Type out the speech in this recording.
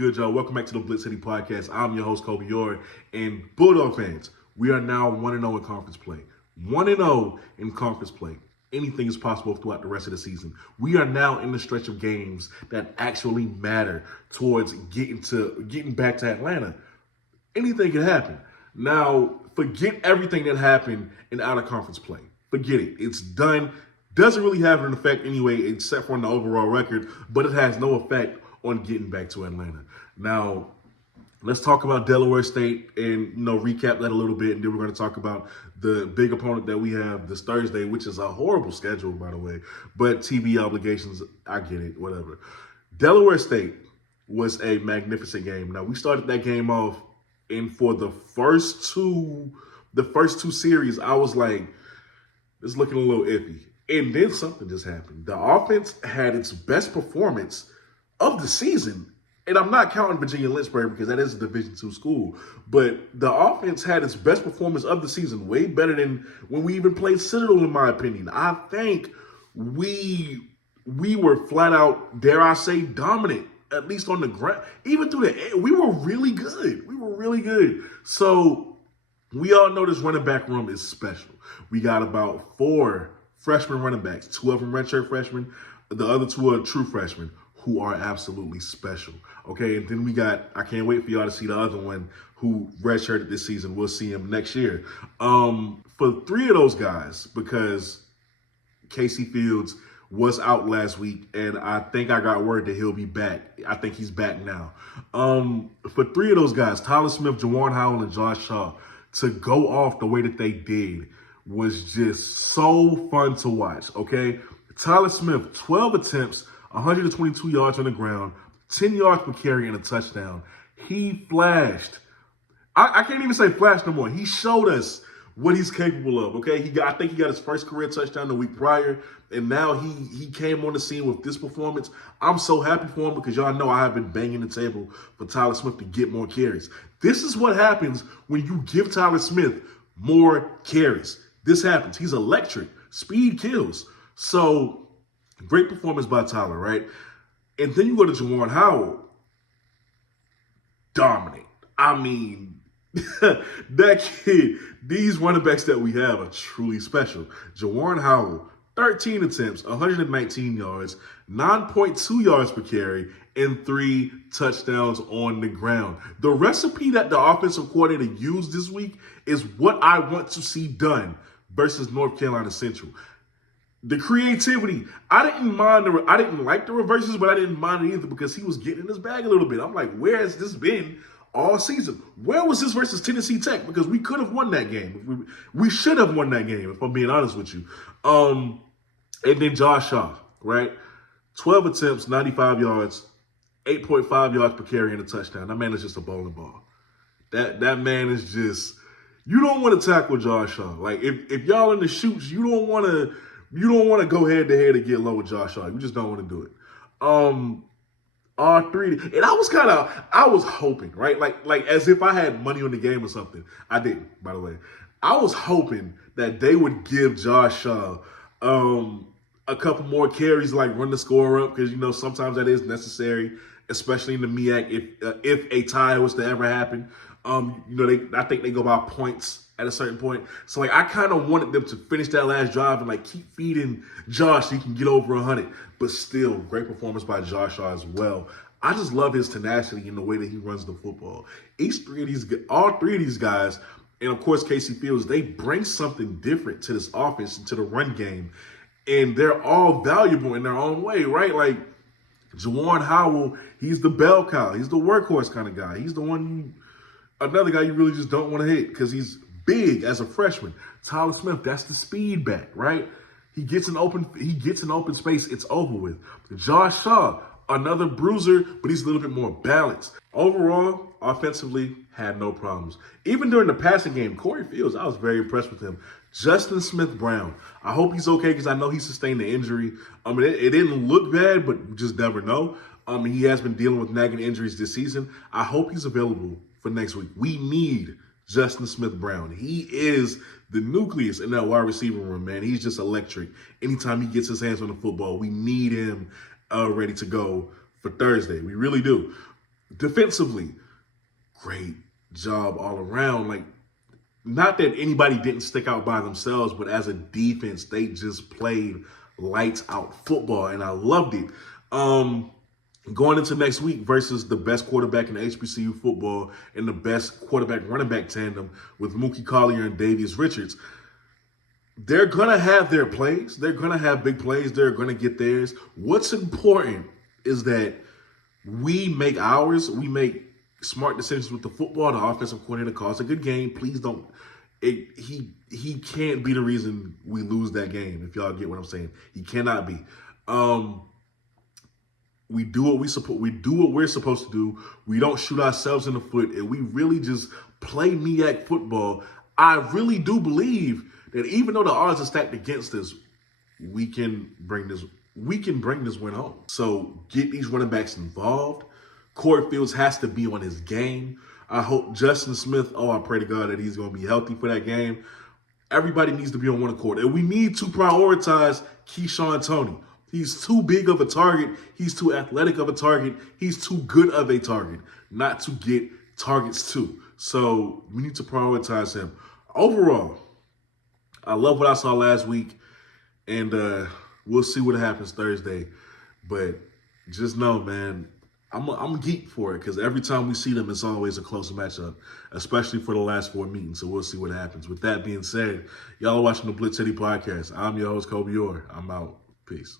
good, y'all? Welcome back to the BlitzCity Podcast. I'm your host, Kobe Yor. And Bulldog fans, we are now 1-0 in conference play. 1-0 in conference play. Anything is possible throughout the rest of the season. We are now in the stretch of games that actually matter towards getting back to Atlanta. Anything can happen. Now, forget everything that happened in out-of-conference play. Forget it. It's done. Doesn't really have an effect anyway, except for on the overall record, but it has no effect on getting back to Atlanta. Now, let's talk about Delaware State and, recap that a little bit, and then we're going to talk about the big opponent that we have this Thursday, which is a horrible schedule, by the way, but TV obligations, I get it, whatever. Delaware State was a magnificent game. Now, we started that game off, and for the first two series, I was like, it's looking a little iffy. And then something just happened. The offense had its best performance of the season. And I'm not counting Virginia Lynchburg because that is a Division II school. But the offense had its best performance of the season, way better than when we even played Citadel, in my opinion. I think we were flat out, dare I say, dominant, at least on the ground. Even through the air, we were really good. So we all know this running back room is special. We got about 4 freshman running backs, 2 of them redshirt freshmen, the other 2 are true freshmen who are absolutely special. Okay, and then we got, I can't wait for y'all to see the other one who redshirted this season. We'll see him next year. For 3 of those guys, because Casey Fields was out last week, and I think I got word that he'll be back. I think he's back now. For 3 of those guys, Tyler Smith, Jawan Howell, and Josh Shaw, to go off the way that they did was just so fun to watch, okay? Tyler Smith, 12 attempts, 122 yards on the ground, 10 yards per carry, and a touchdown. He flashed. I can't even say flash no more. He showed us what he's capable of, okay? I think he got his first career touchdown the week prior, and now he came on the scene with this performance. I'm so happy for him because y'all know I have been banging the table for Tyler Smith to get more carries. This is what happens when you give Tyler Smith more carries. This happens. He's electric. Speed kills. So, great performance by Tyler, right? And then you go to Jawan Howell. Dominate. I mean, that kid, these running backs that we have are truly special. Jawan Howell, 13 attempts, 119 yards, 9.2 yards per carry, and 3 touchdowns on the ground. The recipe that the offensive coordinator used this week is what I want to see done versus North Carolina Central. The creativity, I didn't like the reverses, but I didn't mind it either because he was getting in his bag a little bit. I'm like, where has this been all season? Where was this versus Tennessee Tech? Because we could have won that game. We should have won that game, if I'm being honest with you. And then Josh Shaw, right? 12 attempts, 95 yards, 8.5 yards per carry and a touchdown. That man is just a bowling ball. That man is just, you don't want to tackle Josh Shaw. Like if y'all in the shoots, you don't want to go head to head and get low with Josh Shaw. You just don't want to do it. R3, and I was hoping, right? Like as if I had money on the game or something. I didn't, by the way. I was hoping that they would give Josh Shaw a couple more carries, like run the score up, because sometimes that is necessary, especially in the MEAC if a tie was to ever happen. I think they go by points at a certain point. So I kind of wanted them to finish that last drive and keep feeding Josh so he can get over 100. But still, great performance by Josh Shaw as well. I just love his tenacity in the way that he runs the football. All three of these guys, and of course Casey Fields, they bring something different to this offense and to the run game. And they're all valuable in their own way, right? Like Jawan Howell, he's the bell cow. He's the workhorse kind of guy. He's the one, another guy you really just don't want to hit because he's big as a freshman. Tyler Smith, that's the speed back, right? He gets an open space, it's over with. Josh Shaw, another bruiser, but he's a little bit more balanced. Overall, offensively, had no problems. Even during the passing game, Corey Fields, I was very impressed with him. Justin Smith-Brown, I hope he's okay because I know he sustained the injury. It didn't look bad, but you just never know. He has been dealing with nagging injuries this season. I hope he's available for next week. We need Justin Smith-Brown. He is the nucleus in that wide receiver room, man. He's just electric. Anytime he gets his hands on the football, we need him ready to go for Thursday. We really do. Defensively, great job all around. Like, not that anybody didn't stick out by themselves, but as a defense, they just played lights out football, and I loved it. Going into next week versus the best quarterback in HBCU football and the best quarterback running back tandem with Mookie Collier and Davius Richards. They're going to have their plays. They're going to have big plays. They're going to get theirs. What's important is that we make ours. We make smart decisions with the football. The offensive coordinator calls a good game. Please don't. He can't be the reason we lose that game, if y'all get what I'm saying. He cannot be. We do what we're supposed to do. We don't shoot ourselves in the foot, and we really just play MEAC football. I really do believe that even though the odds are stacked against us, we can bring this win home. So get these running backs involved. Corey Fields has to be on his game. I hope Justin Smith, I pray to God that he's going to be healthy for that game. Everybody needs to be on one accord. And we need to prioritize Keyshawn Toney. He's too big of a target. He's too athletic of a target. He's too good of a target not to get targets too. So we need to prioritize him. Overall, I love what I saw last week, and we'll see what happens Thursday. But just know, man, I'm geek for it because every time we see them, it's always a close matchup, especially for the last 4 meetings. So we'll see what happens. With that being said, y'all are watching the BlitzCity Podcast. I'm your host, Kobe Orr. I'm out. Peace.